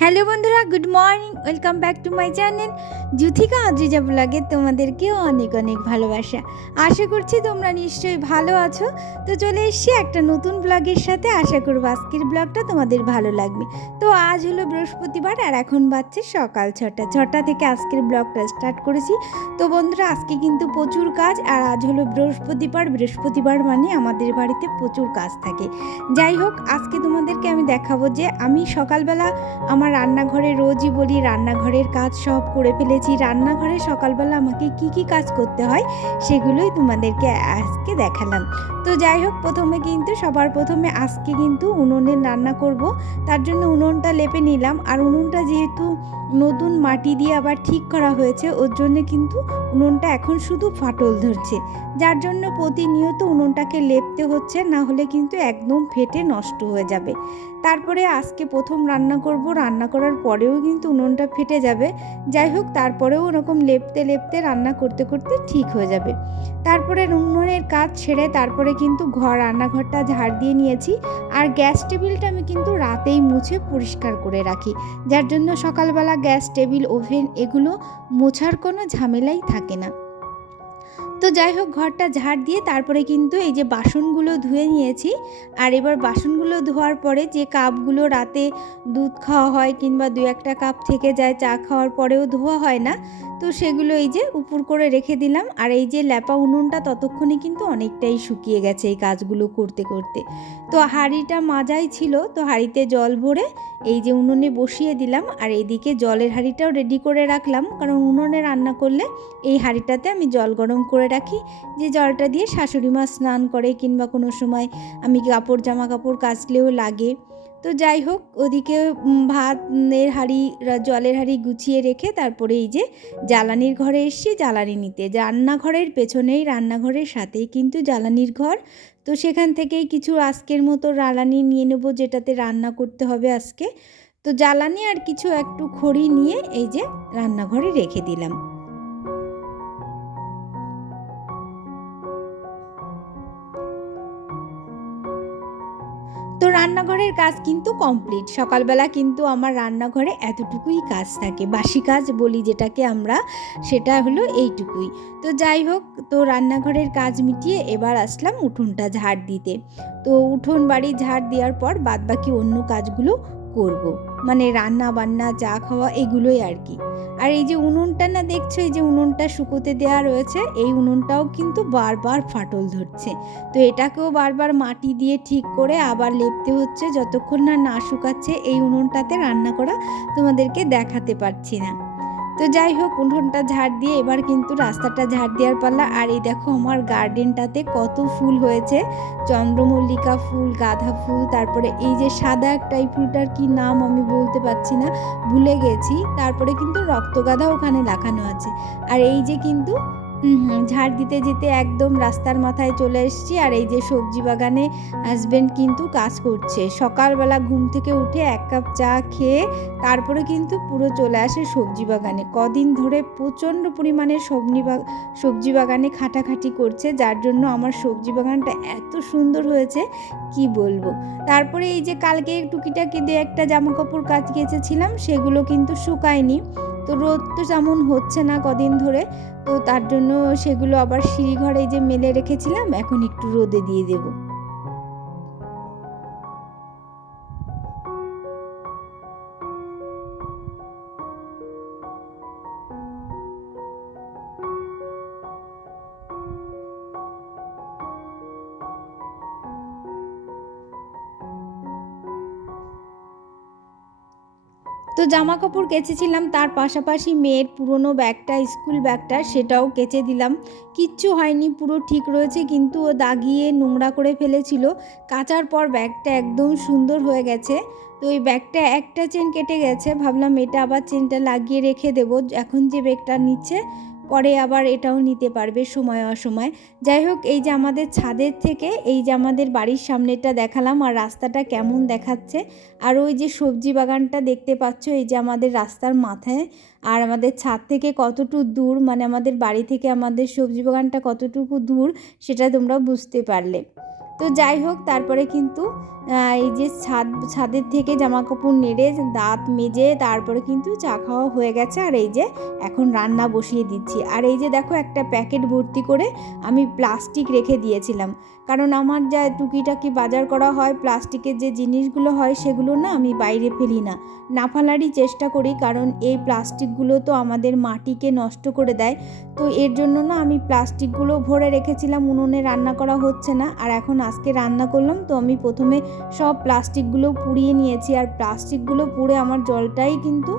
Hello বন্ধুরা, good morning. Welcome back to my channel Juthika Adrija ব্লগে। তোমাদেরকেও অনেক অনেক ভালোবাসা। আশা করছি তোমরা নিশ্চয়ই ভালো আছো। তো চলে এসেছি একটা নতুন ব্লগের সাথে। আশা করব আজকের ব্লগটা তোমাদের ভালো লাগবে। তো আজ হলো বৃহস্পতিবার আর এখন বাজছে সকাল 6টা থেকে আজকের ব্লগটা স্টার্ট করেছি। তো বন্ধুরা, আজকে কিন্তু প্রচুর কাজ, আর আজ হলো বৃহস্পতিবার মানে আমাদের বাড়িতে প্রচুর কাজ থাকে। যাই হোক, আজকে তোমাদেরকে আমি দেখাবো যে আমি সকালবেলা আমার রান্নাঘরে রোজই বলি রান্নাঘরের কাজ সব করে ফেলেছি। রান্নাঘরে সকালবেলা আমাকে কি কাজ করতে হয় সেগুলোই তোমাদেরকে আজকে দেখালাম। তো যাই হোক, সবার প্রথমে আজকে কিন্তু উনুনে রান্না করব। তার জন্য উনুনটা লেপে নিলাম। আর উনুনটা যেহেতু নতুন মাটি দিয়ে আবার ঠিক করা হয়েছে, ওর জন্য কিন্তু উনুনটা এখন শুধু ফাটল ধরছে, যার জন্য প্রতিনিয়ত উনুনটাকে লেপতে হচ্ছে, না হলে কিন্তু একদম ফেটে নষ্ট হয়ে যাবে। তারপরে আজকে প্রথম রান্না করব। রান্না করার পরেও কিন্তু উনুনটা ফেটে যাবে। যাই হোক, তারপরেও ওরকম লেপতে লেপতে রান্না করতে করতে ঠিক হয়ে যাবে। তারপরে উনুনের কাজ ছেড়ে তারপরে কিন্তু রান্নাঘরটা ঝাড় দিয়ে নিয়েছি। আর গ্যাস টেবিলটা আমি কিন্তু রাতেই মুছে পরিষ্কার করে রাখি, যার জন্য সকালবেলা গ্যাস টেবিল ওভেন এগুলো মোছার কোনো ঝামেলাই থাকে না। তো যাই হোক, ঘরটা ঝাড় দিয়ে তারপরে কিন্তু এই যে বাসনগুলো ধুয়ে নিয়েছি। আর এবার বাসনগুলো ধোয়ার পরে যে কাপগুলো রাতে দুধ খাওয়া হয় কিংবা 2-1 কাপ থেকে যায়, চা খাওয়ার পরেও ধোয়া হয় না, তো সেগুলো এই যে উপর করে রেখে দিলাম। আর এই যে ল্যাপা উনুনটা ততক্ষণে কিন্তু অনেকটাই শুকিয়ে গেছে এই কাজগুলো করতে করতে। তো হাঁড়িটা মাজাই ছিল, তো হাঁড়িতে জল ভরে এই যে উনুনে বসিয়ে দিলাম। আর এইদিকে জলের হাঁড়িটাও রেডি করে রাখলাম, কারণ উনুনে রান্না করলে এই হাঁড়িটাতে আমি জল গরম করে রাখি, যে জলটা দিয়ে শাশুড়ি মা স্নান করে কিংবা কোনো সময় আমি জামা কাপড় কাচলেও লাগে। তো যাই হোক, ওদিকে ভাতের হাঁড়ি জলের হাঁড়ি গুছিয়ে রেখে তারপরে এই যে জ্বালানির ঘরে এসেছি জ্বালানি নিতে। রান্নাঘরের পেছনেই, রান্নাঘরের সাথেই কিন্তু জ্বালানির ঘর। তো সেখান থেকেই কিছু আজকের মতো জ্বালানি নিয়ে নেব, যেটাতে রান্না করতে হবে আজকে। তো জ্বালানি আর কিছু একটু খড়ি নিয়ে এই যে রান্নাঘরে রেখে দিলাম। তো রান্নাঘরের কাজ কিন্তু কমপ্লিট। সকালবেলা কিন্তু আমার রান্নাঘরে এতটুকুই কাজ থাকে, বাসি কাজ বলি যেটাকে আমরা, সেটা হলো এইটুকুই। তো যাই হোক, তো রান্নাঘরের কাজ মিটিয়ে এবার আসলাম উঠোনটা ঝাড় দিতে। তো উঠোন বাড়ি ঝাড় দেওয়ার পর বাদবাকি অন্য কাজগুলো করব, মানে রান্না বান্না চা খাওয়া এগুলোই আর কি। আর এই যে উনুনটা না দেখছো, এই যে উনুনটা শুকোতে দেওয়া রয়েছে, এই উনুনটাও কিন্তু বারবার ফাটল ধরছে। তো এটাকেও বারবার মাটি দিয়ে ঠিক করে আবার লেপতে হচ্ছে, যতক্ষণ না না শুকাচ্ছে। এই উনুনটাতে রান্না করা তোমাদেরকে দেখাতে পারছি না। তো যাই হোক, উঠোনটা ঝাড় দিয়ে এবার কিন্তু রাস্তাটা ঝাড় দেওয়ার পালা। আর এই দেখো আমার গার্ডেনটাতে কত ফুল হয়েছে, চন্দ্রমল্লিকা ফুল, গাঁদা ফুল, তারপরে এই যে সাদা একটা, এই ফুলটার কি নাম আমি বলতে পারছি না, ভুলে গেছি। তারপরে কিন্তু রক্তগাঁদা ওখানে লাগানো আছে। আর এই যে কিন্তু ঝাড় দিতে যেতে একদম রাস্তার মাথায় চলে এসেছি। আর এই যে সবজি বাগানে হাজব্যান্ড কিন্তু কাজ করছে। সকালবেলা ঘুম থেকে উঠে 1 কাপ চা খেয়ে তারপরে কিন্তু পুরো চলে আসে সবজি বাগানে। কদিন ধরে প্রচণ্ড পরিমাণে সবজি বাগানে খাটাখাটি করছে, যার জন্য আমার সবজি বাগানটা এত সুন্দর হয়েছে কি বলবো। তারপরে এই যে কালকে টুকিটাকি দিয়ে একটা জামা কাপড় কেচেছিলাম, সেগুলো কিন্তু শুকায়নি। তো রোদ তো যেমন হচ্ছে না কদিন ধরে, তো তার জন্য সেগুলো আবার সিঁড়িঘরে যে মেলে রেখেছিলাম, এখন একটু রোদে দিয়ে দেবো। তো জামা কাপড় কেচেছিলাম, তার পাশাপাশি মেয়ের পুরনো ব্যাগটা, স্কুল ব্যাগটা, সেটাও কেচে দিলাম। কিচ্ছু হয়নি, পুরো ঠিক রয়েছে, কিন্তু ও দাগিয়ে নোংরা করে ফেলেছিল। কাচার পর ব্যাগটা একদম সুন্দর হয়ে গেছে। তো এই ব্যাগটা একটা চেন কেটে গেছে, ভাবলাম এটা আবার চেনটা লাগিয়ে রেখে দেবো। এখন যে ব্যাগটা নিচ্ছে, পরে আবার এটাও নিতে পারবে সময় অসময়। যাই হোক, এই যে আমাদের ছাদের থেকে এই যে আমাদের বাড়ির সামনেটা দেখালাম, আর রাস্তাটা কেমন দেখাচ্ছে। আর ওই যে সবজি বাগানটা দেখতে পাচ্ছ, এই যে আমাদের রাস্তার মাথায়। আর আমাদের ছাদ থেকে কতটুকু দূর, মানে আমাদের বাড়ি থেকে আমাদের সবজি বাগানটা কতটুকু দূর, সেটা তোমরা বুঝতে পারলে। তো যাই হোক, তারপরে কিন্তু এই যে ছাদের থেকে জামা কাপড় নেড়ে দাঁত মেজে তারপরে কিন্তু চা খাওয়া হয়ে গেছে। আর এই যে এখন রান্না বসিয়ে দিচ্ছি। আর এই যে দেখো, একটা প্যাকেট ভর্তি করে আমি প্লাস্টিক রেখে দিয়েছিলাম, কারণ আমার যা টুকিটাকি বাজার করা হয়, প্লাস্টিকের যে জিনিসগুলো হয় সেগুলো না আমি বাইরে ফেলি না, না ফেলারই চেষ্টা করি, কারণ এই প্লাস্টিকগুলো তো আমাদের মাটিকে নষ্ট করে দেয়। তো এর জন্য না আমি প্লাস্টিকগুলো ভরে রেখেছিলাম, উনুনে রান্না করা হচ্ছে না। আর এখন আজকে রান্না করলাম, তো আমি প্রথমে সব প্লাস্টিকগুলো পুড়িয়ে নিয়েছি। আর প্লাস্টিকগুলো পুড়ে আমার জলটাই কিন্তু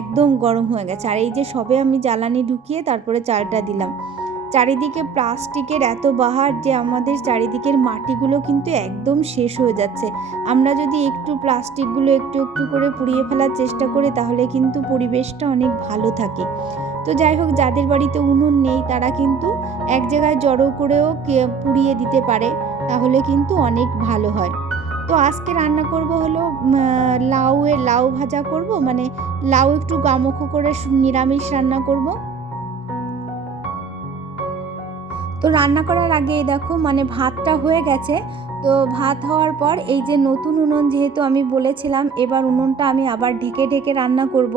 একদম গরম হয়ে গেছে। আর এই যে সবে আমি জ্বালানি ঢুকিয়ে তারপরে চালটা দিলাম। চারিদিকে প্লাস্টিকের এত বাহার যে আমাদের চারিদিকের মাটিগুলো কিন্তু একদম শেষ হয়ে যাচ্ছে। আমরা যদি একটু প্লাস্টিকগুলো একটু একটু করে পুড়িয়ে ফেলার চেষ্টা করি তাহলে কিন্তু পরিবেশটা অনেক ভালো থাকে। তো যাই হোক, যাদের বাড়িতে উনুন নেই তারা কিন্তু এক জায়গায় জড়ো করেও পুড়িয়ে দিতে পারে, তাহলে কিন্তু অনেক ভালো হয়। তো আজকে রান্না করব হলো লাউ ভাজা করব, মানে লাউ একটু গামুখো করে নিরামিষ রান্না করব। তো রান্না করার আগে দেখো, মানে ভাতটা হয়ে গেছে। তো ভাত হওয়ার পর এই যে নতুন উনুন, যেহেতু আমি বলেছিলাম এবার উনুনটা আমি আবার ঢেকে ঢেকে রান্না করব,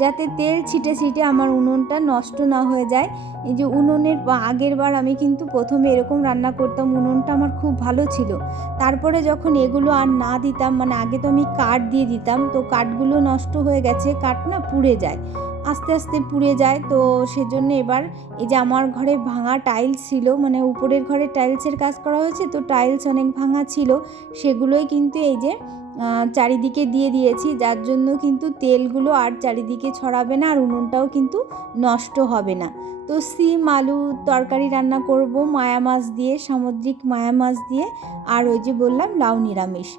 যাতে তেল ছিটে ছিটে আমার উনুনটা নষ্ট না হয়ে যায়। এই যে উনুনের আগের বার আমি কিন্তু প্রথমে এরকম রান্না করতাম, উনুনটা আমার খুব ভালো ছিল। তারপরে যখন এগুলো আর না দিতাম, মানে আগে তো আমি কাঠ দিয়ে দিতাম, তো কাঠগুলো নষ্ট হয়ে গেছে, কাঠ না পুড়ে যায়, আস্তে আস্তে পুড়ে যায়। তো সেজন্য এবার এই যে আমার ঘরে ভাঙা টাইলস ছিল, মানে উপরের ঘরে টাইলসের কাজ করা হয়েছে, তো টাইলস অনেক ভাঙা ছিল, সেগুলোই কিন্তু এই যে চারিদিকে দিয়ে দিয়েছি, যার জন্য কিন্তু তেলগুলো আর চারিদিকে ছড়াবে না, আর উনুনটাও কিন্তু নষ্ট হবে না। তো সিম আলু তরকারি রান্না করব মায়া মাছ দিয়ে, সামুদ্রিক মায়া মাছ দিয়ে, আর ওই যে বললাম লাউ নিরামিষ।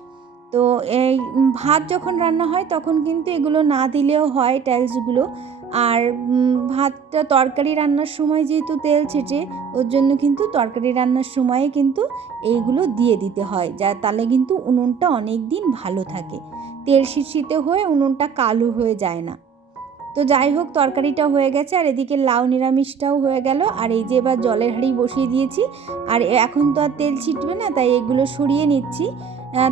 তো এই ভাত যখন রান্না হয় তখন কিন্তু এগুলো না দিলেও হয়, টাইলসগুলো। আর ভাতটা তরকারি রান্নার সময় যেহেতু তেল ছেটে, ওর জন্য কিন্তু তরকারি রান্নার সময়ে কিন্তু এইগুলো দিয়ে দিতে হয়, যা তাহলে কিন্তু উনুনটা অনেক দিন ভালো থাকে, তেল শিরশিতে হয়ে উনুনটা কালো হয়ে যায় না। তো যাই হোক, তরকারিটা হয়ে গেছে, আর এদিকে লাউ নিরামিষটাও হয়ে গেল। আর এই যে এবার জলের হাঁড়ি বসিয়ে দিয়েছি, আর এখন তো আর তেল ছিটবে না, তাই এগুলো সরিয়ে নিচ্ছি।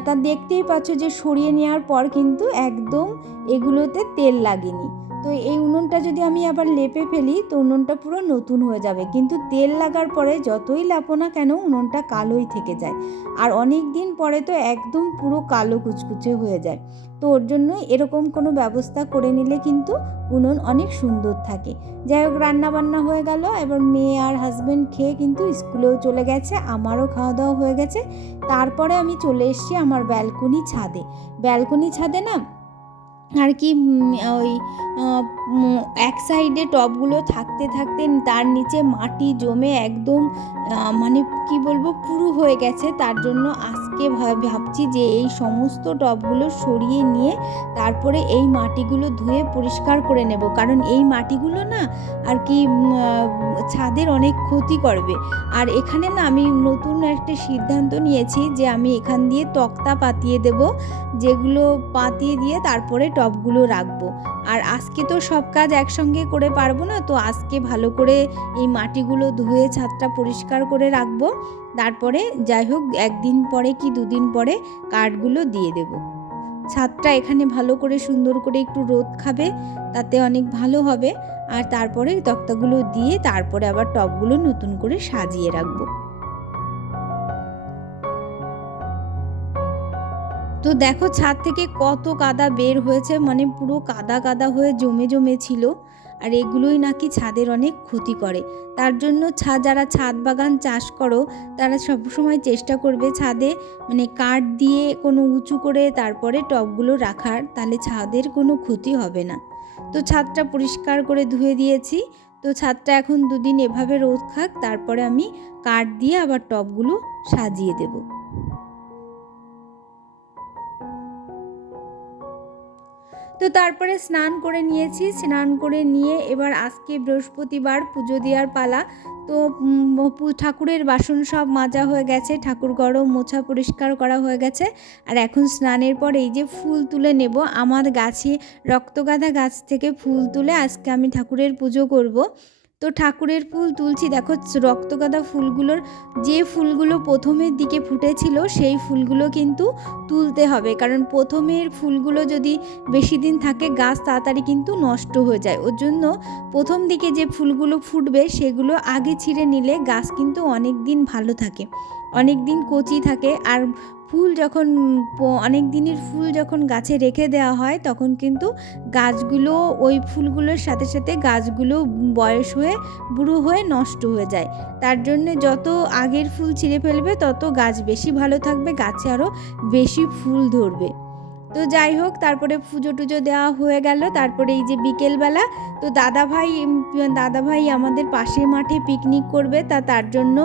তা দেখতেই পাচ্ছ যে সরিয়ে নেওয়ার পর কিন্তু একদম এগুলোতে তেল লাগেনি। তো এই উনুনটা যদি আমি আবার লেপে ফেলি তো উনুনটা পুরো নতুন হয়ে যাবে, কিন্তু তেল লাগার পরে যতই লেপো না কেন উনুনটা কালোই থেকে যায়, আর অনেক দিন পরে তো একদম পুরো কালো কুচকুচে হয়ে যায়। তো ওর জন্য এরকম কোনো ব্যবস্থা করে নিলে কিন্তু উনুন অনেক সুন্দর থাকে। যাই হোক, রান্না বান্না হয়ে গেল, এবার মেয়ে আর হাজব্যান্ড খেয়ে কিন্তু স্কুলেও চলে গেছে, আমারও খাওয়া দাওয়া হয়ে গেছে। তারপরে আমি চলে এসেছি আমার ব্যালকনি ছাদে না আর কি ওই এক সাইডে টবগুলো থাকতে থাকতে তার নিচে মাটি জমে একদম মানে কি বলবো পুরু হয়ে গেছে। তার জন্য আজকে ভাবছি যে এই সমস্ত টবগুলো সরিয়ে নিয়ে তারপরে এই মাটিগুলো ধুয়ে পরিষ্কার করে নেব, কারণ এই মাটিগুলো না আর কি ছাদের অনেক ক্ষতি করবে। আর এখানে না আমি নতুন একটা সিদ্ধান্ত নিয়েছি যে আমি এখান দিয়ে তক্তা পাতিয়ে দেব, যেগুলো পাতিয়ে দিয়ে তারপরে টবগুলো রাখবো। আর আজকে তো সব কাজ একসঙ্গে করে পারবো না, তো আজকে ভালো করে এই মাটিগুলো ধুয়ে ছাদটা পরিষ্কার করে রাখবো, তারপরে যাই হোক একদিন পরে কি দুদিন পরে কাঠগুলো দিয়ে দেব। ছাদটা এখানে ভালো করে সুন্দর করে একটু রোদ খাবে, তাতে অনেক ভালো হবে। আর তারপরে তক্তাগুলো দিয়ে তারপরে আবার টবগুলো নতুন করে সাজিয়ে রাখবো। তো দেখো ছাদ থেকে কত কাদা বের হয়েছে, মানে পুরো কাদা কাদা হয়ে জমে জমে ছিল। আর এগুলোই নাকি ছাদের অনেক ক্ষতি করে। তার জন্য যারা ছাদ বাগান চাষ করো তারা সবসময় চেষ্টা করবে ছাদে মানে কাঠ দিয়ে কোনো উঁচু করে তারপরে টবগুলো রাখার, তাহলে ছাদের কোনো ক্ষতি হবে না। তো ছাদটা পরিষ্কার করে ধুয়ে দিয়েছি। তো ছাদটা এখন দুদিন এভাবে রোদ খাক, তারপরে আমি কাঠ দিয়ে আবার টবগুলো সাজিয়ে দেবো। তো তারপরে স্নান করে নিয়েছি, স্নান করে নিয়ে এবার আজকে বৃহস্পতিবার পুজো দেওয়ার পালা। তো ঠাকুরের বাসন সব মাজা হয়ে গেছে, ঠাকুর ঘরও মোছা পরিষ্কার করা হয়ে গেছে। আর এখন স্নানের পর এই যে ফুল তুলে নেব, আমার গাছে রক্তগাঁদা গাছ থেকে ফুল তুলে আজকে আমি ঠাকুরের পুজো করব। তো ঠাকুরের ফুল তুলছি, দেখো রক্তগাঁদা ফুলগুলোর যে ফুলগুলো প্রথমের দিকে ফুটেছিল সেই ফুলগুলো কিন্তু তুলতে হবে, কারণ প্রথমের ফুলগুলো যদি বেশি দিন থাকে গাছ তাড়াতাড়ি কিন্তু নষ্ট হয়ে যায়। ওর জন্য প্রথম দিকে যে ফুলগুলো ফুটবে সেগুলো আগে ছিঁড়ে নিলে গাছ কিন্তু অনেক দিন ভালো থাকে, অনেক দিন কচি থাকে। আর ফুল যখন অনেক দিনের ফুল যখন গাছে রেখে দেওয়া হয় তখন কিন্তু গাছগুলো ওই ফুলগুলোর সাথে সাথে গাছগুলো বয়স হয়ে বুড়ো হয়ে নষ্ট হয়ে যায়। তার জন্য যত আগের ফুল ছিঁড়ে ফেলবে তত গাছ বেশি ভালো থাকবে, গাছে আরও বেশি ফুল ধরবে। তো যাই হোক, তারপরে পুজো টুজো দেওয়া হয়ে গেল। তারপরে এই যে বিকেলবেলা তো দাদাভাই আমাদের পাশের মাঠে পিকনিক করবে, তার জন্য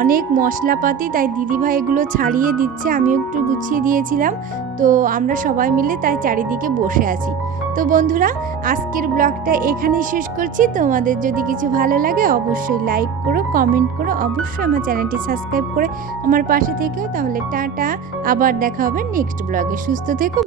অনেক মশলাপাতি, তাই দিদিভাই এগুলো ছাড়িয়ে দিচ্ছে, আমিও একটু গুছিয়ে দিয়েছিলাম। তো আমরা সবাই মিলে তাই চারিদিকে বসে আছি। তো বন্ধুরা, আজকের ব্লগটা এখানেই শেষ করছি। তোমাদের যদি কিছু ভালো লাগে অবশ্যই লাইক করো, কমেন্ট করো, অবশ্যই আমার চ্যানেলটি সাবস্ক্রাইব করে আমার পাশে থেকেও। তাহলে টাটা, আবার দেখা হবে নেক্সট ব্লগে। সুস্থ থেকো।